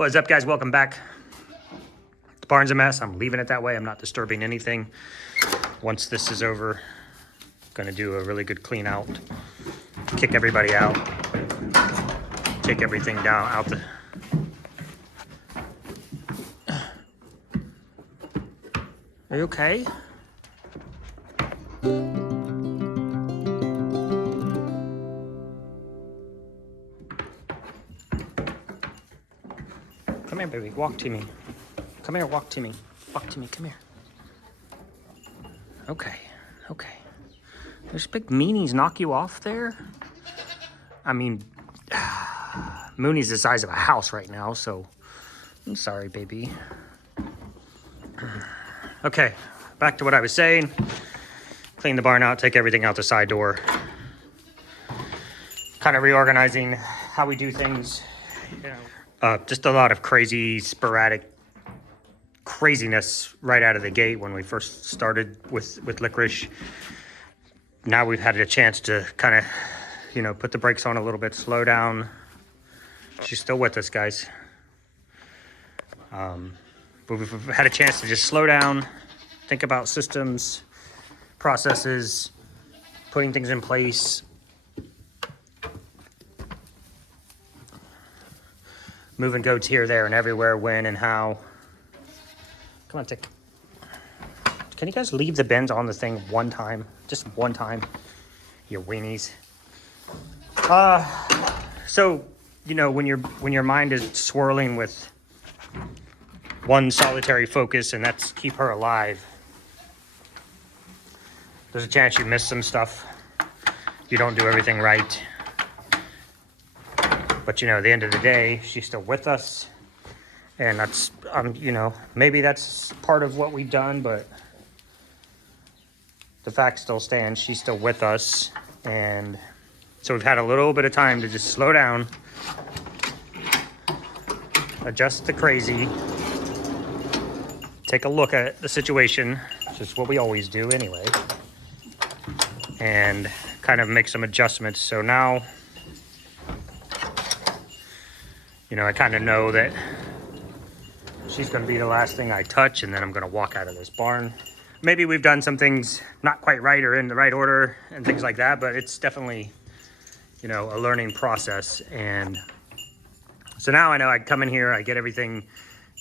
What's up, guys? Welcome back. The barn's a mess. I'm leaving it that way. I'm not disturbing anything. Once this is over, I'm gonna do a really good clean out, kick everybody out, take everything down out the... Are you okay? Come here, baby. Walk to me. Come here, walk to me. Walk to me, come here. Okay, okay. There's big meanies knock you off there? I mean, Mooney's the size of a house right now, so I'm sorry, baby. Okay, back to what I was saying. Clean the barn out, take everything out the side door. Kind of reorganizing how we do things. You know, just a lot of crazy, sporadic craziness right out of the gate when we first started with licorice. Now we've had a chance to kind of, you know, put the brakes on a little bit, slow down. She's still with us, guys. But we've had a chance to just slow down, think about systems, processes, putting things in place. Moving goats here, there, and everywhere, when and how. Come on, Tick. Can you guys leave the bins on the thing one time? Just one time, you weenies. So, you know, when your mind is swirling with one solitary focus, and that's keep her alive, there's a chance you miss some stuff. You don't do everything right. But, you know, at the end of the day, she's still with us. And that's, you know, maybe that's part of what we've done, but the fact still stands. She's still with us. And so we've had a little bit of time to just slow down, adjust the crazy, take a look at the situation, which is what we always do anyway, and kind of make some adjustments. So now, you know, I kind of know that she's going to be the last thing I touch, and then I'm going to walk out of this barn. Maybe we've done some things not quite right or in the right order and things like that, but it's definitely, you know, a learning process. And so now I know I come in here, I get everything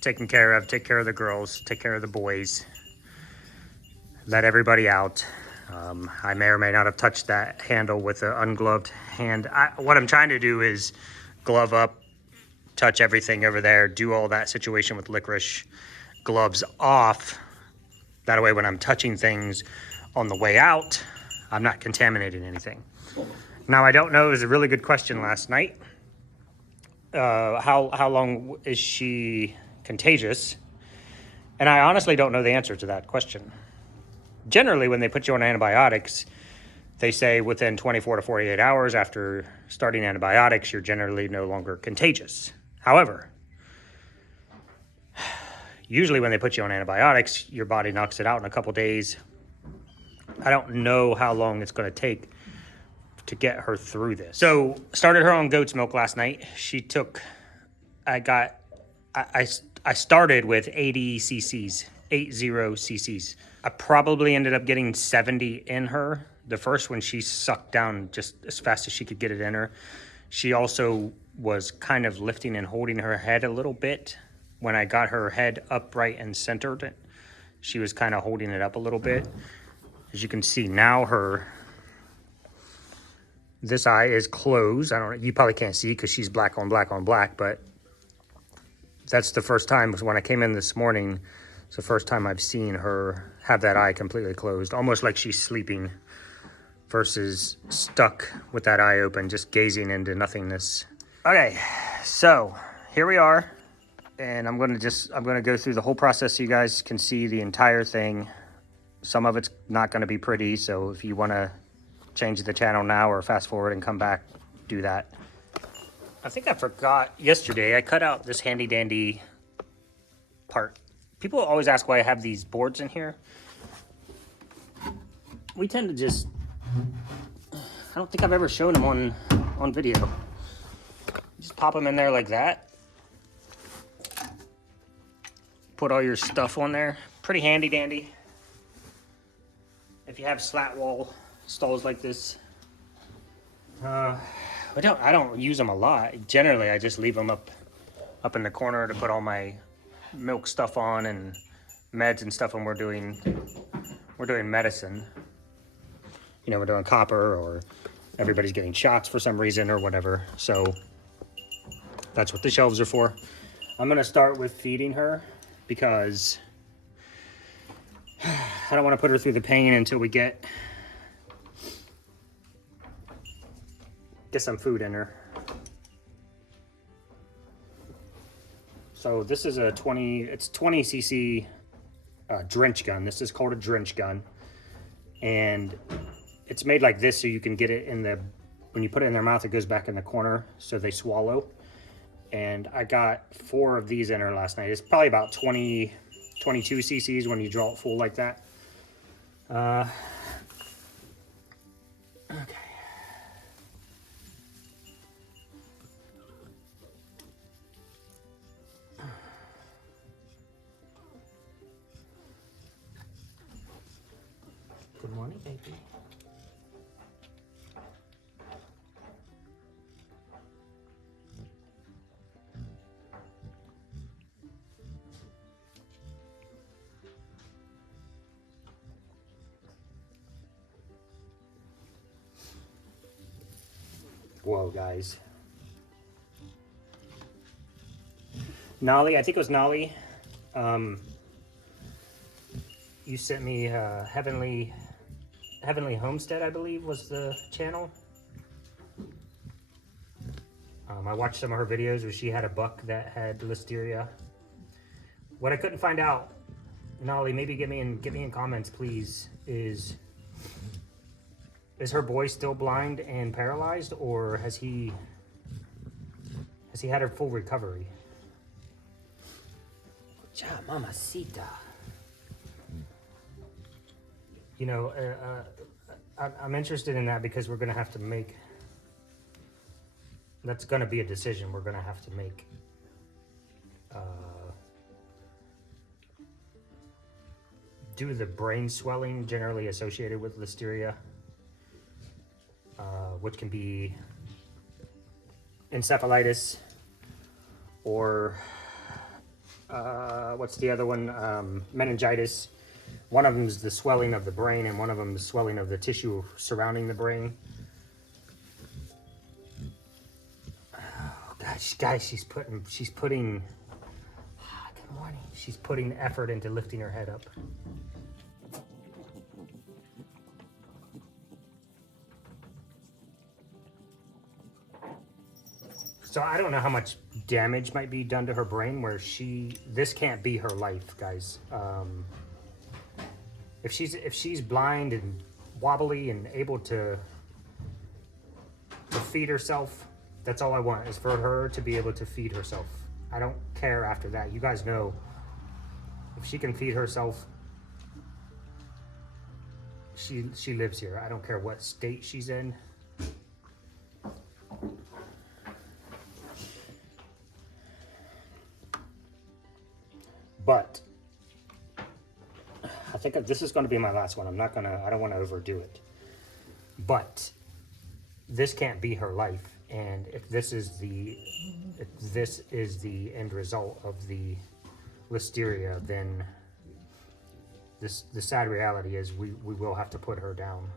taken care of, take care of the girls, take care of the boys, let everybody out. I may or may not have touched that handle with an ungloved hand. What I'm trying to do is glove up, touch everything over there, do all that situation with licorice, gloves off. That way when I'm touching things on the way out, I'm not contaminating anything. Now, I don't know, it was a really good question last night. How long is she contagious? And I honestly don't know the answer to that question. Generally, when they put you on antibiotics, they say within 24 to 48 hours after starting antibiotics, you're generally no longer contagious. However, usually when they put you on antibiotics, your body knocks it out in a couple days. I don't know how long it's going to take to get her through this. So, started her on goat's milk last night. She took, I started with 80 cc's, 80 cc's. I probably ended up getting 70 in her. The first one she sucked down just as fast as she could get it in her. She also was kind of lifting and holding her head a little bit. When I got her head upright and centered, she was kind of holding it up a little bit. As you can see now, this eye is closed. You probably can't see because she's black on black on black, but that's the first time. When I came in this morning, it's the first time I've seen her have that eye completely closed, almost like she's sleeping, versus stuck with that eye open, just gazing into nothingness. Okay, so here we are, and I'm gonna go through the whole process so you guys can see the entire thing. Some of it's not gonna be pretty, so if you wanna change the channel now or fast forward and come back, do that. I think I forgot yesterday, I cut out this handy dandy part. People always ask why I have these boards in here. We tend to just, I don't think I've ever shown them on video. Just pop them in there like that. put all your stuff on there. Pretty handy dandy. If you have slat wall stalls like this. I don't use them a lot. Generally, I just leave them up in the corner to put all my milk stuff on and meds and stuff when we're doing medicine. You know, we're doing copper or everybody's getting shots for some reason or whatever. So that's what the shelves are for. I'm gonna start with feeding her because I don't want to put her through the pain until we get some food in her. So this is a 20 cc drench gun. This is called a drench gun, and it's made like this so you can get it in the, when you put it in their mouth, it goes back in the corner so they swallow. And I got 4 of these in her last night. It's probably about 22 cc's when you draw it full like that. Okay. Good morning, baby. Whoa, guys. Nolly, I think it was Nolly. You sent me Heavenly Homestead, I believe, was the channel. I watched some of her videos where she had a buck that had Listeria. What I couldn't find out, Nolly, maybe get me in comments, please, is her boy still blind and paralyzed, or has he had a full recovery? Good job, mamacita. You know, I'm interested in that because we're going to have to make, that's going to be a decision we're going to have to make. Due to the brain swelling generally associated with Listeria, which can be encephalitis or what's the other one? Meningitis. One of them is the swelling of the brain, and one of them is swelling of the tissue surrounding the brain. Oh, gosh, guys, she's putting. Good morning. She's putting effort into lifting her head up. So I don't know how much damage might be done to her brain where this can't be her life, guys. If she's blind and wobbly and able to feed herself, that's all I want, is for her to be able to feed herself. I don't care after that. You guys know, if she can feed herself, she lives here. I don't care what state she's in. But I think this is going to be my last one. I don't want to overdo it. But this can't be her life. And if this is the end result of the Listeria, then the sad reality is we will have to put her down.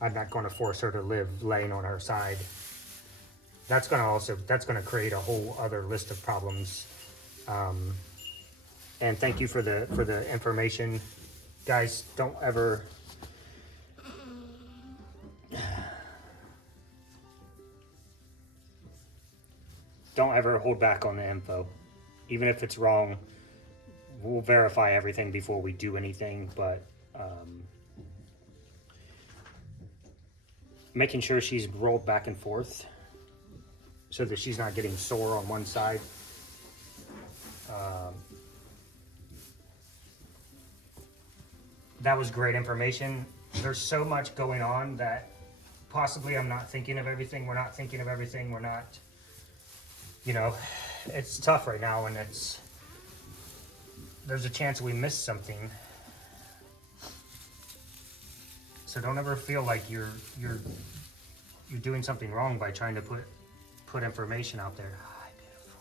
I'm not going to force her to live laying on her side. That's going to create a whole other list of problems. And thank you for the information, guys. Don't ever hold back on the info, even if it's wrong. We'll verify everything before we do anything, but making sure she's rolled back and forth so that she's not getting sore on one side. That was great information. There's so much going on that possibly I'm not thinking of everything. We're not thinking of everything. We're not, you know, it's tough right now, and there's a chance we miss something. So don't ever feel like you're doing something wrong by trying to put information out there. Hi, beautiful.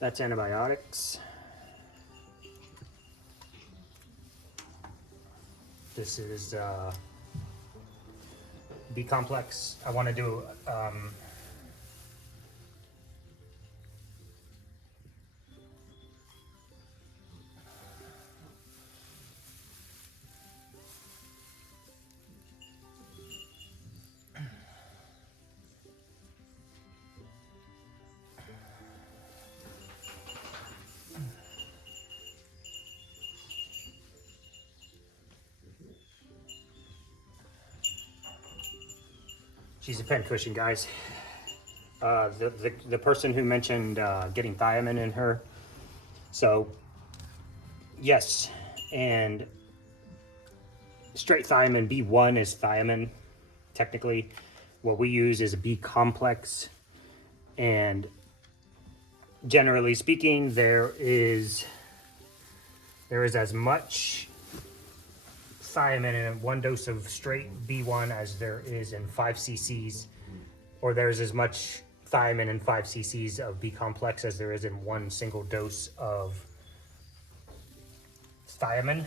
That's antibiotics. This is B complex. I want to do she's a pincushion, guys. The person who mentioned getting thiamine in her. So, yes, and straight thiamine, B1 is thiamine, technically. What we use is a B complex. And generally speaking, there is as much thiamine in one dose of straight B1 as there is in 5 cc's, or there's as much thiamine in 5 cc's of B complex as there is in one single dose of thiamine.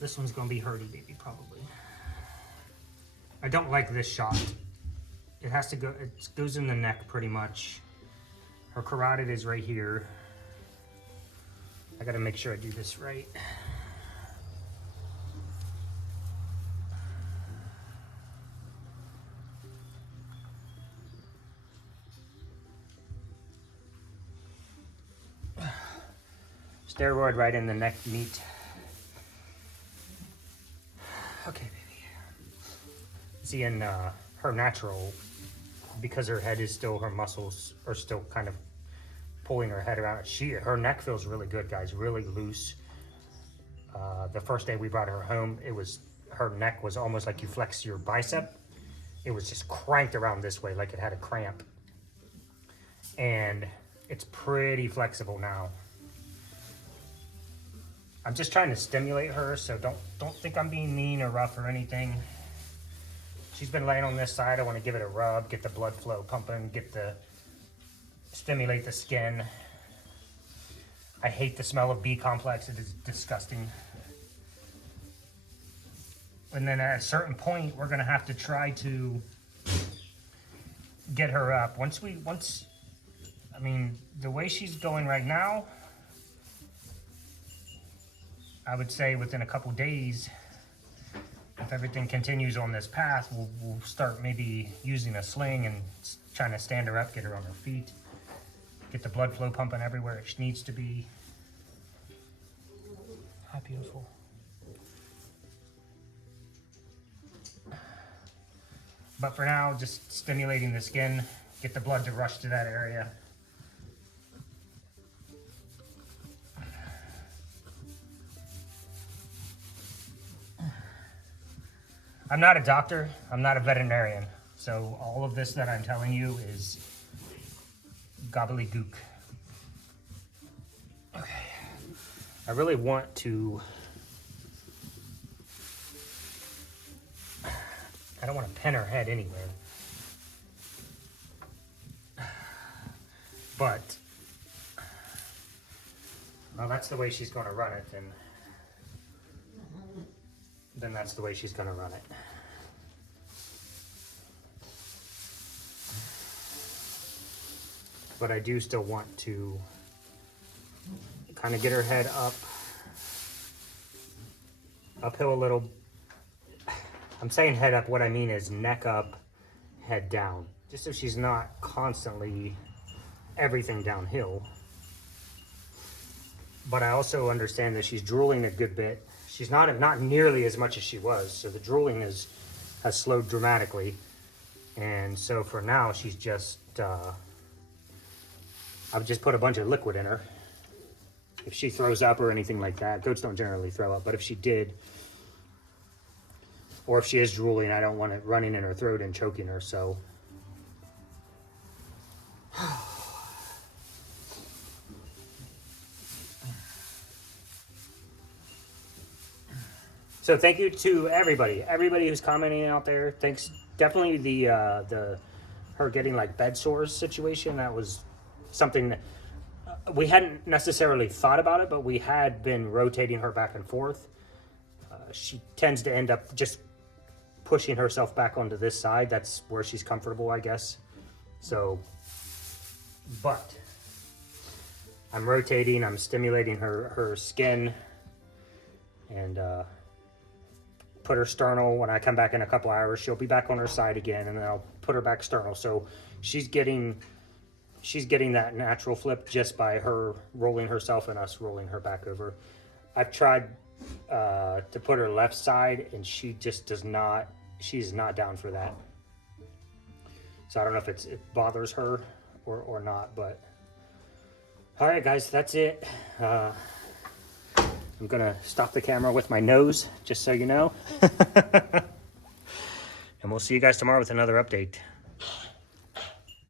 This one's gonna be hurdy baby, probably. I don't like this shot. It has to go, it goes in the neck pretty much. Her carotid is right here. I gotta make sure I do this right. Steroid right in the neck meat. Okay, baby. See, in her natural, because her head is still, her muscles are still kind of pulling her head around. Her neck feels really good, guys, really loose. The first day we brought her home, her neck was almost like you flex your bicep. It was just cranked around this way like it had a cramp. And it's pretty flexible now. I'm just trying to stimulate her, so don't think I'm being mean or rough or anything. She's been laying on this side. I want to give it a rub, get the blood flow pumping, stimulate the skin. I hate the smell of B complex. It is disgusting. And then at a certain point, we're gonna have to try to get her up. I mean, the way she's going right now, I would say within a couple days, if everything continues on this path, we'll start maybe using a sling and trying to stand her up, get her on her feet, get the blood flow pumping everywhere it needs to be. How beautiful. But for now, just stimulating the skin, get the blood to rush to that area. I'm not a doctor, I'm not a veterinarian, so all of this that I'm telling you is gobbledygook. Okay, I really want to, I don't want to pin her head anywhere, but Well, that's the way she's going to run it, then that's the way she's going to run it. But I do still want to kind of get her head uphill a little. I'm saying head up, what I mean is neck up, head down. Just so she's not constantly everything downhill. But I also understand that she's drooling a good bit. She's not nearly as much as she was, so the drooling has slowed dramatically. And so for now, she's just, I've just put a bunch of liquid in her. If she throws up or anything like that, goats don't generally throw up, but if she did, or if she is drooling, I don't want it running in her throat and choking her, so. So thank you to everybody who's commenting out there. Thanks. Definitely the her getting like bed sores situation. That was something that we hadn't necessarily thought about it, but we had been rotating her back and forth. She tends to end up just pushing herself back onto this side. That's where she's comfortable, I guess. So, but I'm rotating, I'm stimulating her skin, and put her sternal. When I come back in a couple hours, she'll be back on her side again, and then I'll put her back sternal. So she's getting that natural flip just by her rolling herself and us rolling her back over. I've tried to put her left side, and she just does not, she's not down for that. So I don't know if it bothers her or not, but all right, guys, that's it. I'm gonna stop the camera with my nose, just so you know. And we'll see you guys tomorrow with another update.